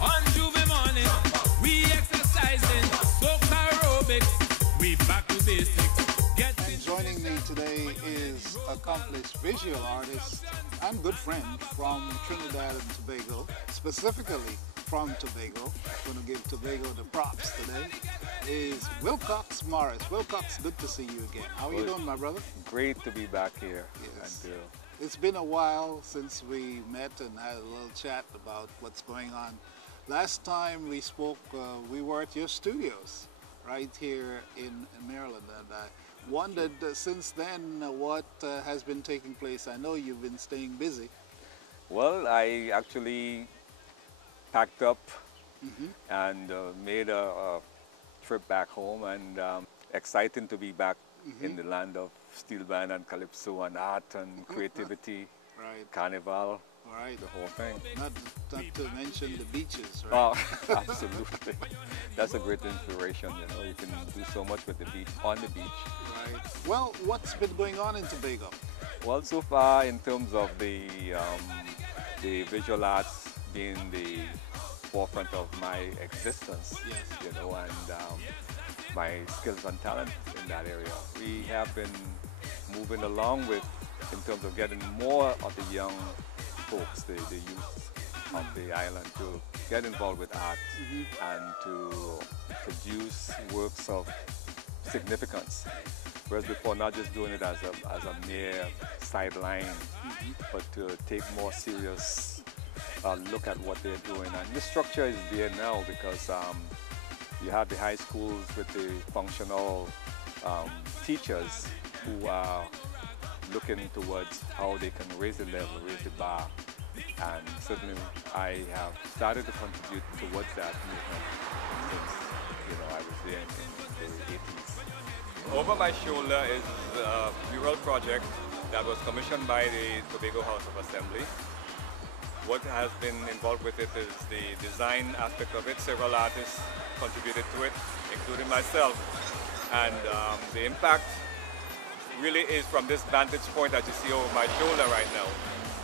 On Juve morning, we exercising, soak aerobics, we back to basics. And joining me today is accomplished visual artist and good friend from Trinidad and Tobago, specifically from Tobago. I'm going to give Tobago the props today. Is Wilcox Morris. Wilcox, good to see you again. How are you doing, my brother? Great to be back here. Yes. And, it's been a while since we met and had a little chat about what's going on. Last time we spoke, we were at your studios right here in Maryland, and I wondered since then what has been taking place. I know you've been staying busy. well, I actually packed up and made a trip back home, and exciting to be back in the land of steel band and calypso and art and creativity, Right. carnival, Right. the whole thing. Not to mention the beaches, right? Oh, absolutely. That's a great inspiration, you know. You can do so much with the beach, on the beach. Right. Well, what's been going on in Tobago? Well, so far in terms of the visual arts being the forefront of my existence, Yes. you know, and my skills and talent in that area. We have been moving along with, in terms of getting more of the young folks, the youth of the island to get involved with art and to produce works of significance. Whereas before, not just doing it as a mere sideline, but to take more serious look at what they're doing. And the structure is there now because you have the high schools with the functional teachers who are looking towards how they can raise the level, raise the bar. And certainly I have started to contribute towards that movement since, you know, I was there in the 80s. Over my shoulder is a mural project that was commissioned by the Tobago House of Assembly. What has been involved with it is the design aspect of it. Several artists contributed to it, including myself. And the impact really is from this vantage point that you see over my shoulder right now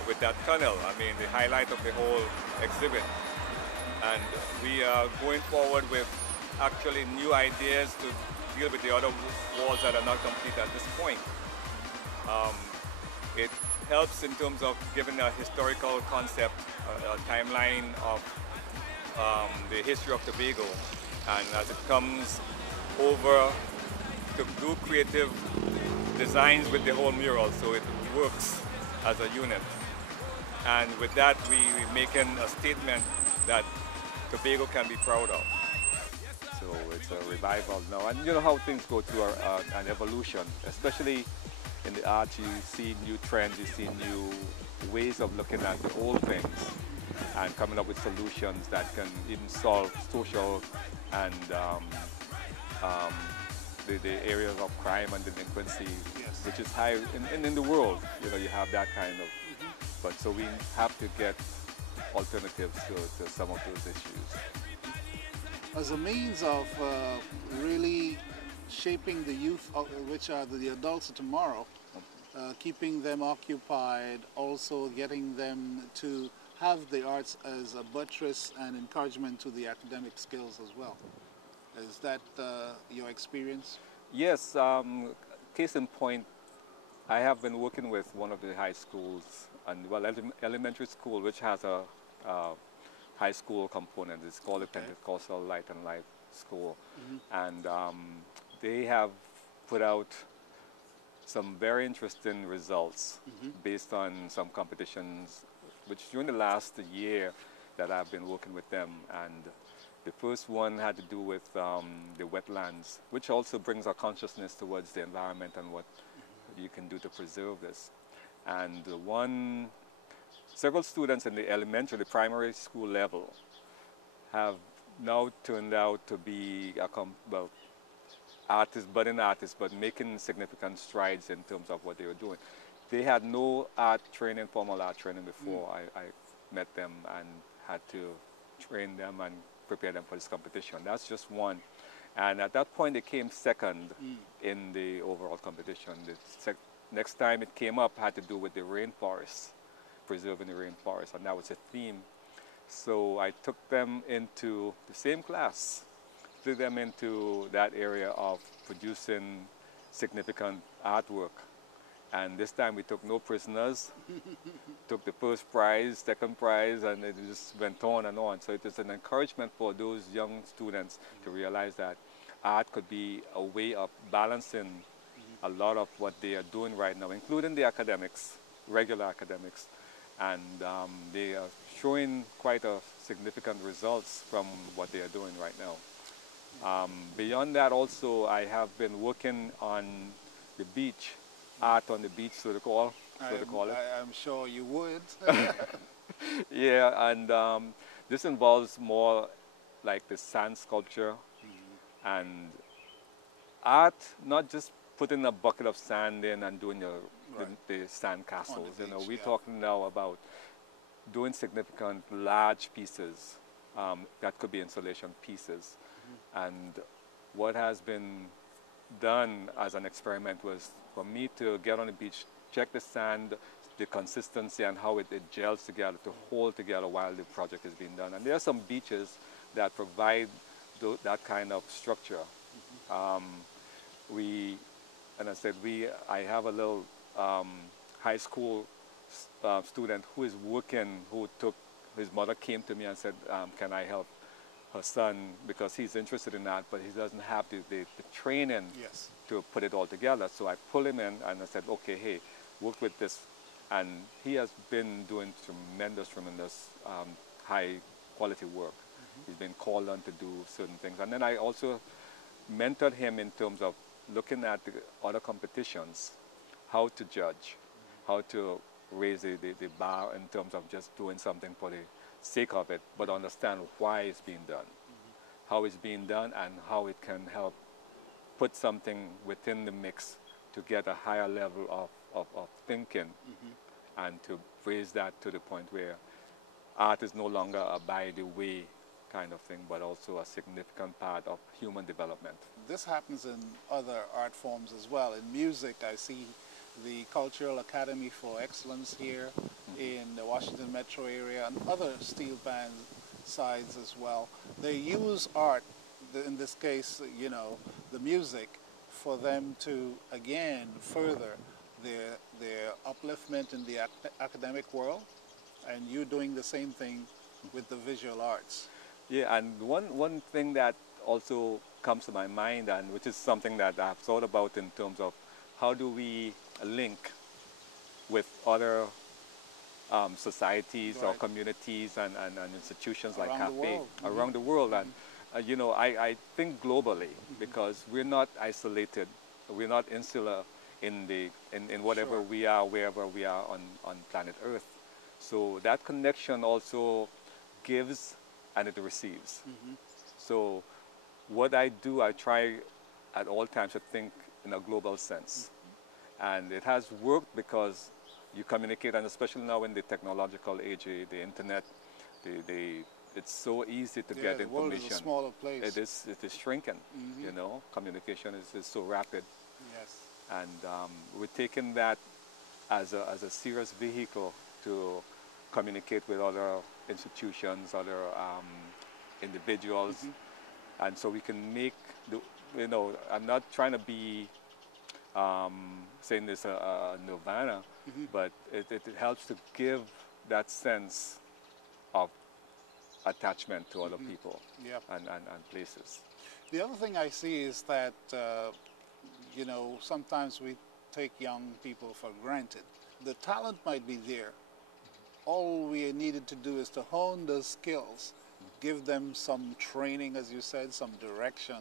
with that tunnel. I mean, the highlight of the whole exhibit. And we are going forward with actually new ideas to deal with the other walls that are not complete at this point. It helps in terms of giving a historical concept, a timeline of the history of Tobago, and as it comes over to do creative designs with the whole mural, so it works as a unit. And with that, we're making a statement that Tobago can be proud of. So it's a revival now, and you know how things go through an evolution, especially in the arts. You see new trends, you see new ways of looking at the old things and coming up with solutions that can even solve social and the areas of crime and delinquency, which is high in the world. You know, you have that kind of, but so we have to get alternatives to some of those issues. As a means of really shaping the youth, which are the adults of tomorrow, keeping them occupied, also getting them to have the arts as a buttress and encouragement to the academic skills as well. Is that your experience? Yes, case in point, I have been working with one of the high schools, and well, elementary school, which has a high school component. It's called the Pentecostal Light and Life School. And they have put out some very interesting results based on some competitions, which during the last year that I've been working with them. And the first one had to do with the wetlands, which also brings our consciousness towards the environment and what you can do to preserve this. And several students in the elementary, the primary school level, have now turned out to be artists, budding artists, but making significant strides in terms of what they were doing. They had no formal art training before I met them and had to train them and prepare them for this competition. That's just one. And at that point, they came second in the overall competition. The next time it came up had to do with the rainforest, preserving the rainforest, and that was a theme. So I took them into the same class, took them into that area of producing significant artwork. And this time we took no prisoners, took the first prize, second prize, and it just went on and on. So it is an encouragement for those young students to realize that art could be a way of balancing a lot of what they are doing right now, including the academics, regular academics. And they are showing quite a significant results from what they are doing right now. Beyond that also, I have been working on the beach, art on the beach, so to call it. I'm sure you would. Yeah, and this involves more like the sand sculpture and art, not just putting a bucket of sand in and doing the sand castles. The beach, We're talking now about doing significant large pieces that could be installation pieces. And what has been done as an experiment was for me to get on the beach, check the sand, the consistency and how it gels together to hold together while the project is being done. And there are some beaches that provide that kind of structure. I have a little high school student who is working, his mother came to me and said, can I help her son, because he's interested in that, but he doesn't have the training to put it all together. So I pulled him in and I said, okay, hey, work with this. And he has been doing tremendous high quality work. He's been called on to do certain things. And then I also mentored him in terms of looking at the other competitions, how to judge, how to raise the bar in terms of just doing something for the sake of it, but understand why it's being done, how it's being done, and how it can help put something within the mix to get a higher level of thinking and to raise that to the point where art is no longer a by the way kind of thing, but also a significant part of human development. This happens in other art forms as well. In music, I see the Cultural Academy for Excellence here in the Washington metro area and other steel band sides as well. They use art, in this case, the music, for them to, again, further their upliftment in the academic world, and you doing the same thing with the visual arts. Yeah, and one thing that also comes to my mind, and which is something that I've thought about in terms of how do we link with other societies or communities and institutions like CAFE around the world. And I think globally, because we're not isolated, we're not insular in whatever we are, wherever we are on planet Earth. So that connection also gives and it receives. So what I do, I try at all times to think in a global sense. And it has worked because you communicate, and especially now in the technological age, the internet, it's so easy to get information. The world is a smaller place. It is shrinking, communication is so rapid. Yes. And we're taking that as a serious vehicle to communicate with other institutions, other individuals. And so we can make, I'm not trying to be saying this a nirvana, but it helps to give that sense of attachment to other people and places. The other thing I see is that, sometimes we take young people for granted. The talent might be there. All we needed to do is to hone those skills, give them some training, as you said, some direction,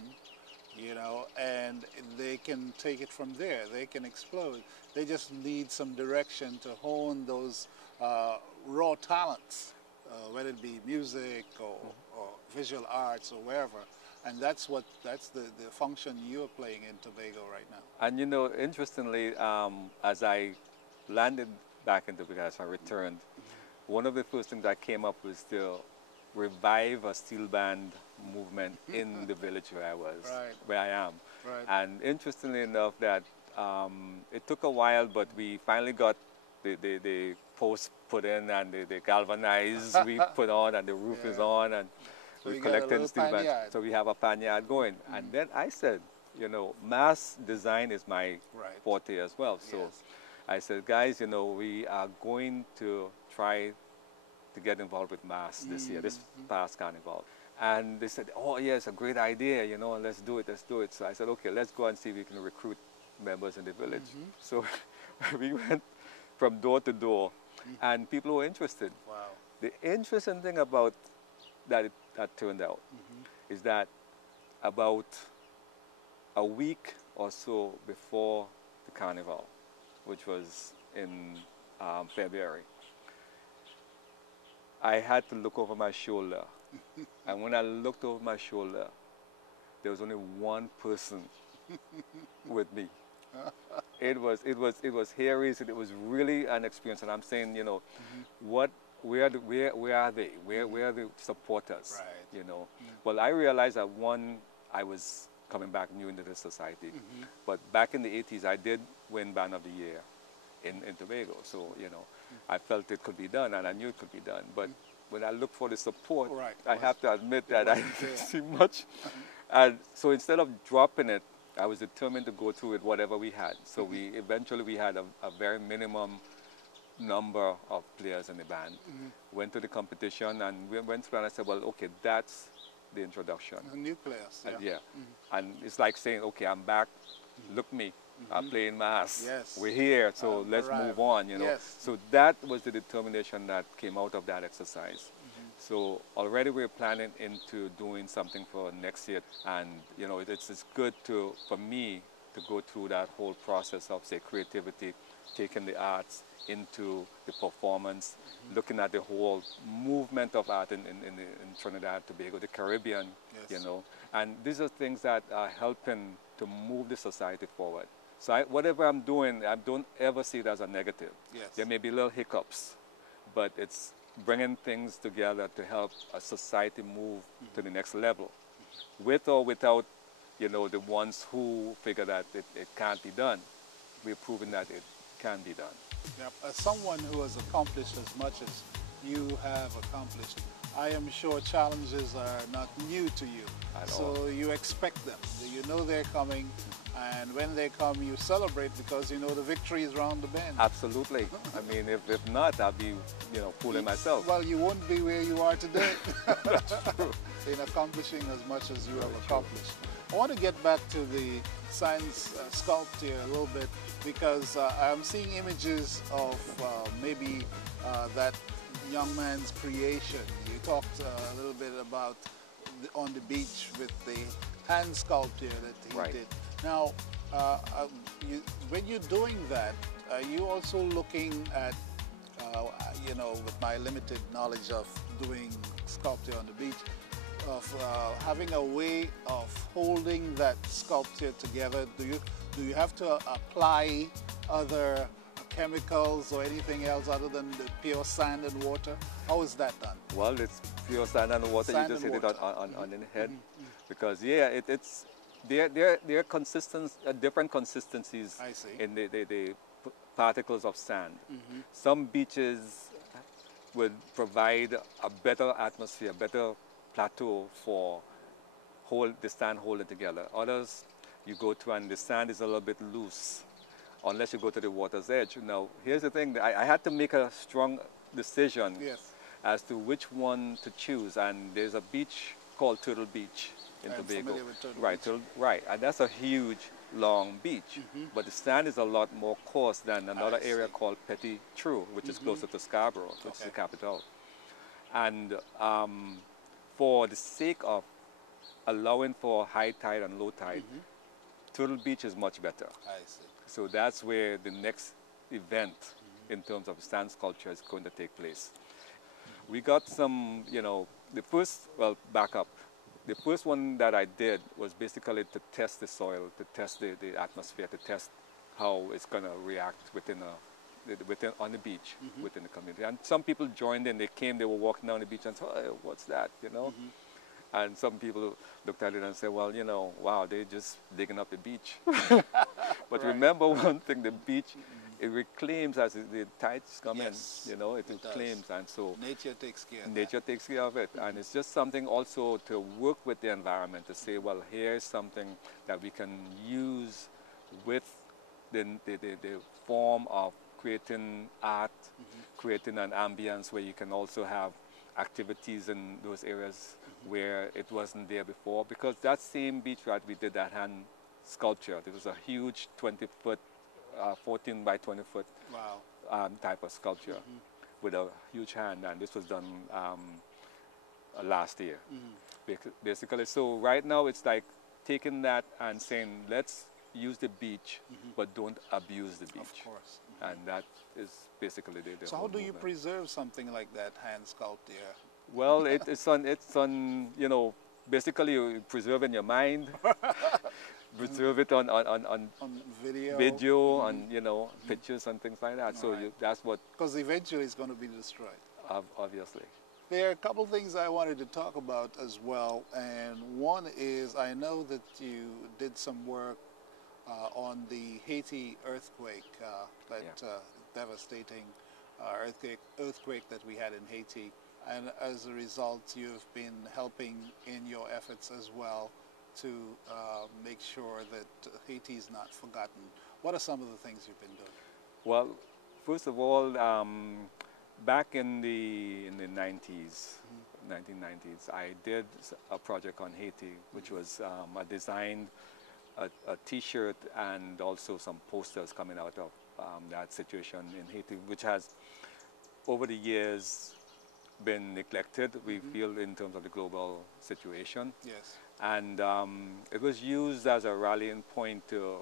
you know, and they can take it from there. They can explode. They just need some direction to hone those raw talents, whether it be music or visual arts or wherever. And that's the function you're playing in Tobago right now. And you know, interestingly, as I landed back in Tobago, as I returned, one of the first things I came up was to revive a steel band movement in the village where I was, where I am. Right. And interestingly enough, that it took a while, but we finally got the posts put in and the galvanized we put on, and the roof is on, and So we you got a collected little steel bands. panyard. So we have a panyard going. And then I said, you know, mass design is my forte as well. So I said, guys, you know, we are going to try to get involved with mass this year, this past carnival. And they said, oh yeah, it's a great idea, you know, let's do it, let's do it. So I said, okay, let's go and see if we can recruit members in the village. So we went from door to door, and people were interested. Wow. The interesting thing about that turned out is that about a week or so before the carnival, which was in February, I had to look over my shoulder. And when I looked over my shoulder, there was only one person with me. It was hairy. It was really an experience. And I'm saying, you know, where are they? Where are the supporters? Right. You know. Well, I realized that one, I was coming back new into the society, but back in the 80s, I did win Band of the Year in Tobago. So, you know, I felt it could be done, and I knew it could be done. But when I looked for the support, I have to admit that I didn't see much. And so instead of dropping it, I was determined to go through with whatever we had. So we had a very minimum number of players in the band. Went to the competition, and we went through, and I said, well, okay, that's the introduction. The nucleus. And it's like saying, okay, I'm back. Look me. I'm playing mass. Yes. We're here, so let's move on, you know. Yes. So that was the determination that came out of that exercise. So already we're planning into doing something for next year, and you know, it's good for me to go through that whole process of, say, creativity, taking the arts into the performance, looking at the whole movement of art in Trinidad and Tobago, the Caribbean, you know. And these are things that are helping to move the society forward. So whatever I'm doing, I don't ever see it as a negative. There may be little hiccups, but it's bringing things together to help a society move to the next level. With or without, you know, the ones who figure that it can't be done, we're proving that it can be done. As someone who has accomplished as much as you have accomplished, I am sure challenges are not new to you. So you expect them. You know they're coming, and when they come, you celebrate because you know the victory is round the bend. Absolutely. I mean, if not, I'll be, you know, fooling myself. Well, you won't be where you are today. That's true. In accomplishing as much as you have accomplished. I want to get back to the science sculpture a little bit, because I'm seeing images of maybe that young man's creation. You talked a little bit about on the beach with the hand sculpture that he did. Now, when you're doing that, are you also looking at, you know, with my limited knowledge of doing sculpture on the beach, of having a way of holding that sculpture together? Do you have to apply other chemicals or anything else other than the pure sand and water? How is that done? Well, it's pure sand and water. You just hit it on the head. Because there are different consistencies in the particles of sand. Some beaches would provide a better atmosphere, a better plateau for the sand holding together. Others you go to and the sand is a little bit loose, unless you go to the water's edge. Now, here's the thing, I had to make a strong decision as to which one to choose, and there's a beach called Turtle Beach in Tobago. Familiar with Turtle Beach. Right, and that's a huge long beach, but the sand is a lot more coarse than another I area see. called Petit Trou, which is closer to Scarborough, which is the Okay. capital. And for the sake of allowing for high tide and low tide, Turtle Beach is much better. I see. So that's where the next event in terms of sand sculpture is going to take place. We got some, the first, well, back up. The first one that I did was basically to test the soil, to test the atmosphere, to test how it's going to react on the beach, within the community. And some people joined in, they came, they were walking down the beach and said, "Hey, what's that, And some people looked at it and said, well, wow, they're just digging up the beach. But remember one thing, the beach, it reclaims as the tides come Yes, in, it it does. reclaims. And so Nature takes care of nature takes care of it. And it's just something also to work with the environment, to say, well, here's something that we can use with the form of creating art, creating an ambience where you can also have activities in those areas where it wasn't there before. Because that same beach that we did that hand sculpture, there was a huge 20-foot, 14 by 20-foot Wow. type of sculpture with a huge hand, and this was done last year. Basically, so right now it's like taking that and saying, let's use the beach, but don't abuse the beach. Of course. And that is basically the So whole how do you movement. preserve something like that hand sculpture? Well, it's on basically you preserve in your mind, preserve it on On video? video, and pictures and things like that. So Right. that's what, Because eventually it's going to be destroyed. obviously. There are a couple things I wanted to talk about as well, and one is I know that you did some work on the Haiti earthquake, devastating earthquake that we had in Haiti, and as a result you've been helping in your efforts as well to make sure that Haiti is not forgotten. What are some of the things you've been doing? Well, first of all, back in the 90s, 1990s, I did a project on Haiti, which was I designed a T-shirt and also some posters coming out of that situation in Haiti, which has, over the years, been neglected, we feel, in terms of the global situation. Yes. And it was used as a rallying point to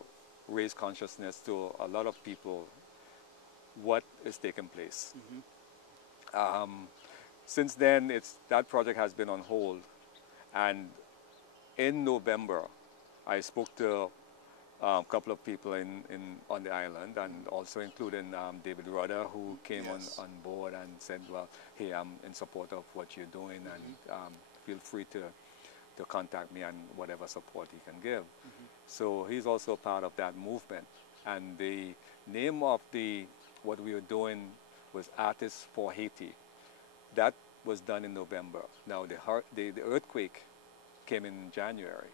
raise consciousness to a lot of people what is taking place. Since then, that project has been on hold. And in November, I spoke to a couple of people on the island, and also including David Rudder, who came Yes. on board and said, well, hey, I'm in support of what you're doing, and feel free to contact me and whatever support he can give. So he's also part of that movement. And the name of what we were doing was Artists for Haiti. That was done in November. Now the earthquake came in January.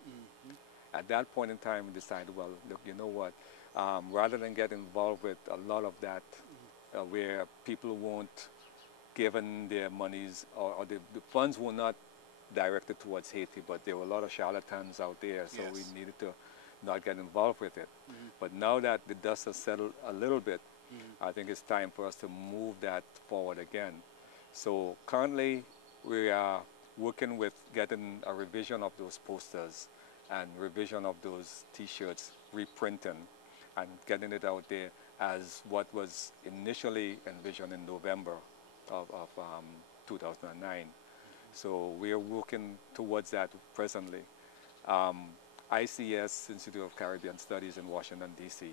At that point in time, we decided, well, look, you know what? Rather than get involved with a lot of that, where people won't given their monies, or the funds were not directed towards Haiti, but there were a lot of charlatans out there, so Yes. we needed to not get involved with it. But now that the dust has settled a little bit, I think it's time for us to move that forward again. So currently, we are working with getting a revision of those posters and revision of those T-shirts, reprinting, and getting it out there as what was initially envisioned in November of 2009. So we are working towards that presently. ICS, Institute of Caribbean Studies in Washington, D.C.,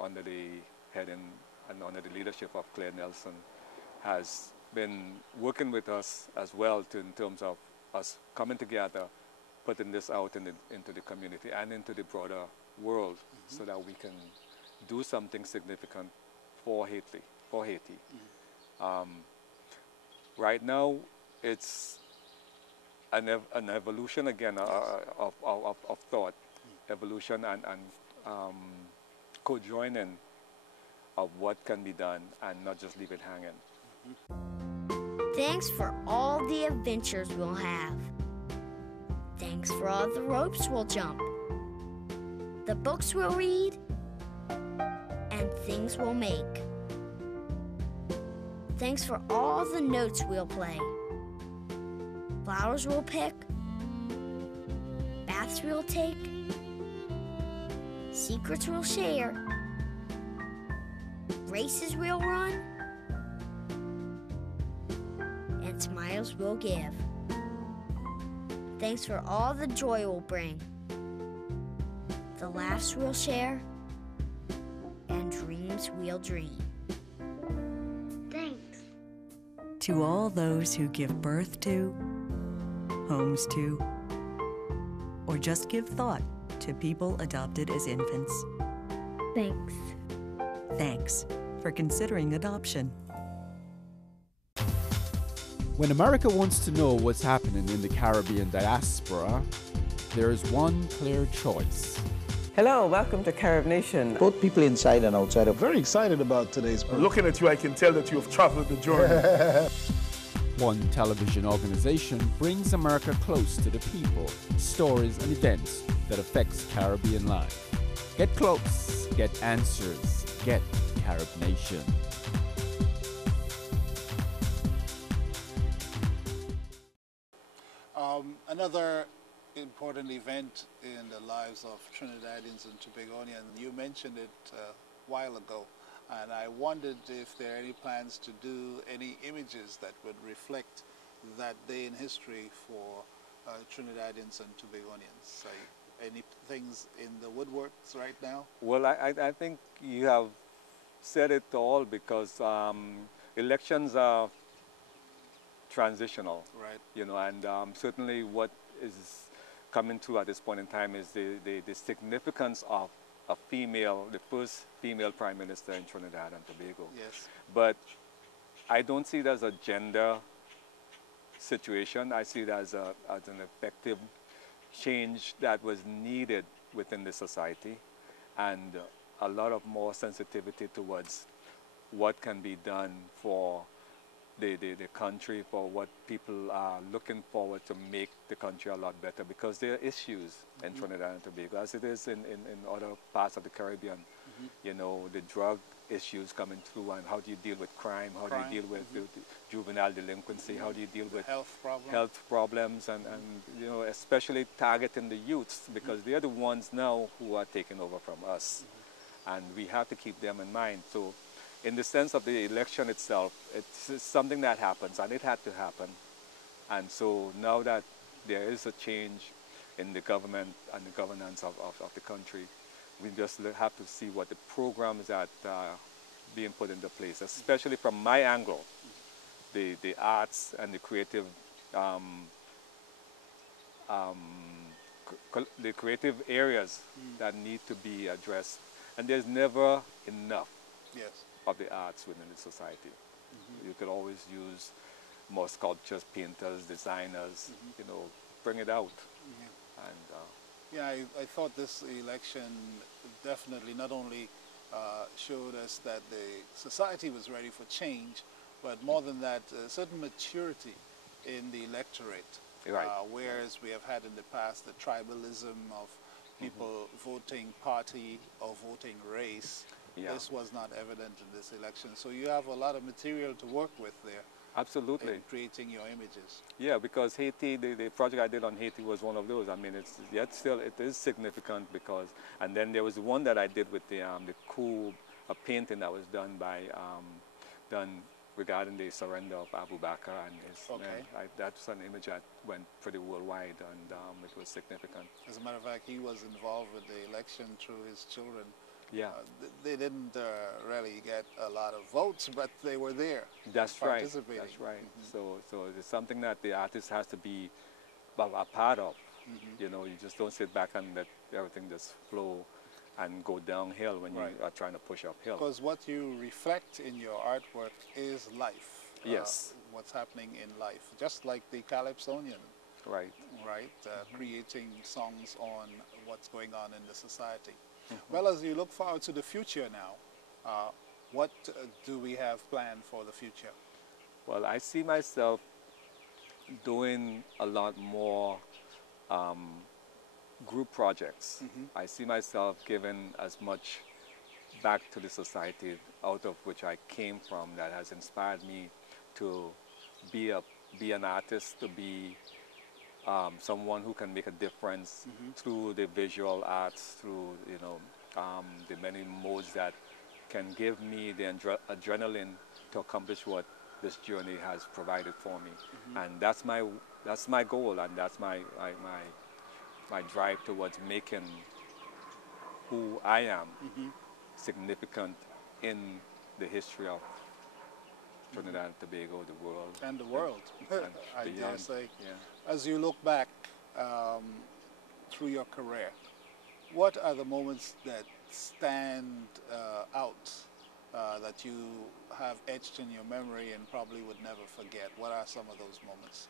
under the heading and under the leadership of Claire Nelson, has been working with us as well in terms of us coming together, putting this out into the community and into the broader world, so that we can do something significant for Haiti. Right now, it's an evolution again of thought, evolution and co-joining of what can be done, and not just leave it hanging. Thanks for all the adventures we'll have. Thanks for all the ropes we'll jump. the books we'll read, and things we'll make. Thanks for all the notes we'll play, flowers we'll pick, baths we'll take, secrets we'll share, races we'll run, and smiles we'll give. Thanks for all the joy we'll bring, the laughs we'll share, and dreams we'll dream. Thanks. To all those who give birth to, homes to, or just give thought to people adopted as infants. Thanks. Thanks for considering adoption. When America wants to know what's happening in the Caribbean diaspora, there is one clear choice. Hello, welcome to CaribNation. Both people inside and outside are very excited about today's program. Looking at you, I can tell that you have traveled the journey. One television organization brings America close to the people, stories, and events that affects Caribbean life. Get close, get answers, get CaribNation. Another important event in the lives of Trinidadians and Tobagoians, you mentioned it a while ago, and I wondered if there are any plans to do any images that would reflect that day in history for Trinidadians and Tobagoians. Any things in the woodworks right now? Well, I think you have said it all, because elections are transitional, right? You know, and certainly what is coming through at this point in time is the significance of a female, the first female prime minister in Trinidad and Tobago. Yes. But I don't see it as a gender situation. I see it as an effective change that was needed within the society, and a lot of more sensitivity towards what can be done for the country, for what people are looking forward to make the country a lot better, because there are issues in Trinidad and Tobago, as it is in other parts of the Caribbean. You know, the drug issues coming through, and how do you deal with crime, how do you deal with the juvenile delinquency, how do you deal with health problems, and you know, especially targeting the youths, because they're the ones now who are taking over from us, and we have to keep them in mind. So in the sense of the election itself, it's something that happens, and it had to happen. And so now that there is a change in the government and the governance of the country, we just have to see what the programs that are being put into place, especially from my angle, the arts and the creative areas that need to be addressed. And there's never enough of the arts within the society. You could always use more sculptors, painters, designers, you know, bring it out. And yeah, I thought this election definitely not only showed us that the society was ready for change, but more than that, a certain maturity in the electorate. Right. Whereas we have had in the past the tribalism of people voting party or voting race. Yeah. This was not evident in this election. So you have a lot of material to work with there. Absolutely. In creating your images. Yeah, because Haiti, the project I did on Haiti was one of those. I mean, it's yet still, it is significant, because, and then there was one that I did with the coup, a painting that was done by, regarding the surrender of Abu Bakr and his men. That's an image that went pretty worldwide, and it was significant. As a matter of fact, he was involved with the election through his children. Yeah. They didn't really get a lot of votes, but they were there. That's right. Participating. That's right. So it's something that the artist has to be a part of. You know, you just don't sit back and let everything just flow and go downhill when you are trying to push uphill. Because what you reflect in your artwork is life. Yes. What's happening in life. Just like the Calypsonian. Right. Right. Creating songs on what's going on in the society. Well, as you look forward to the future now, what do we have planned for the future? Well, I see myself doing a lot more group projects. I see myself giving as much back to the society out of which I came from, that has inspired me to be an artist, to be someone who can make a difference through the visual arts, through the many modes that can give me the adrenaline to accomplish what this journey has provided for me. And that's my goal, and that's my drive towards making who I am significant in the history of Trinidad and Tobago, the world. And the world, I dare beyond. say. Yeah. As you look back through your career, what are the moments that stand out that you have etched in your memory and probably would never forget? What are some of those moments?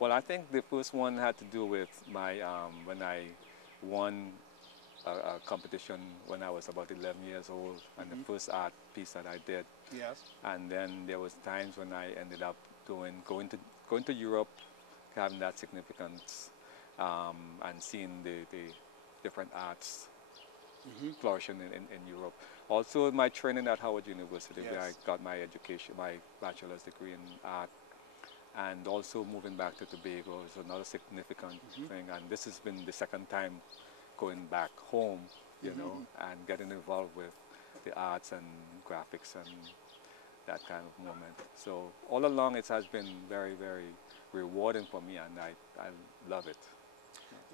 Well, I think the first one had to do with my when I won a competition when I was about 11 years old, and the first art piece that I did. Yes. And then there was times when I ended up going to Europe, having that significance, and seeing the different arts flourishing in Europe. Also, my training at Howard University, where I got my education, my bachelor's degree in art, and also moving back to Tobago is another significant thing. And this has been the second time going back home, you know, and getting involved with the arts and graphics and that kind of moment. So all along it has been very, very rewarding for me, and I love it.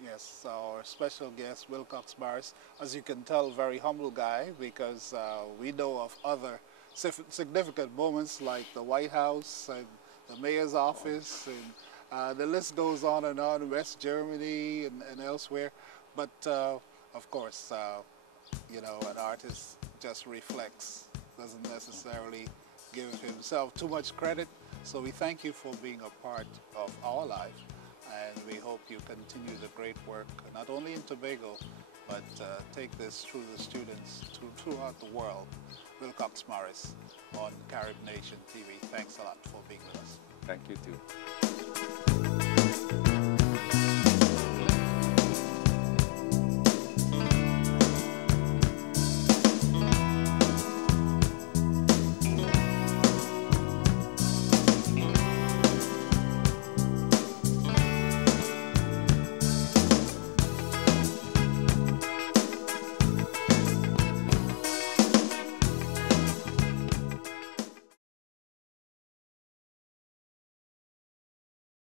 Yes, our special guest, Wilcox Barris, as you can tell, very humble guy, because we know of other significant moments like the White House and the mayor's office, and the list goes on and on, West Germany and elsewhere. But of course, you know, an artist just reflects, doesn't necessarily give himself too much credit. So we thank you for being a part of our life, and we hope you continue the great work, not only in Tobago, but take this through the students throughout the world. Wilcox Barris on CaribNation TV. Thanks a lot for being with us. Thank you too.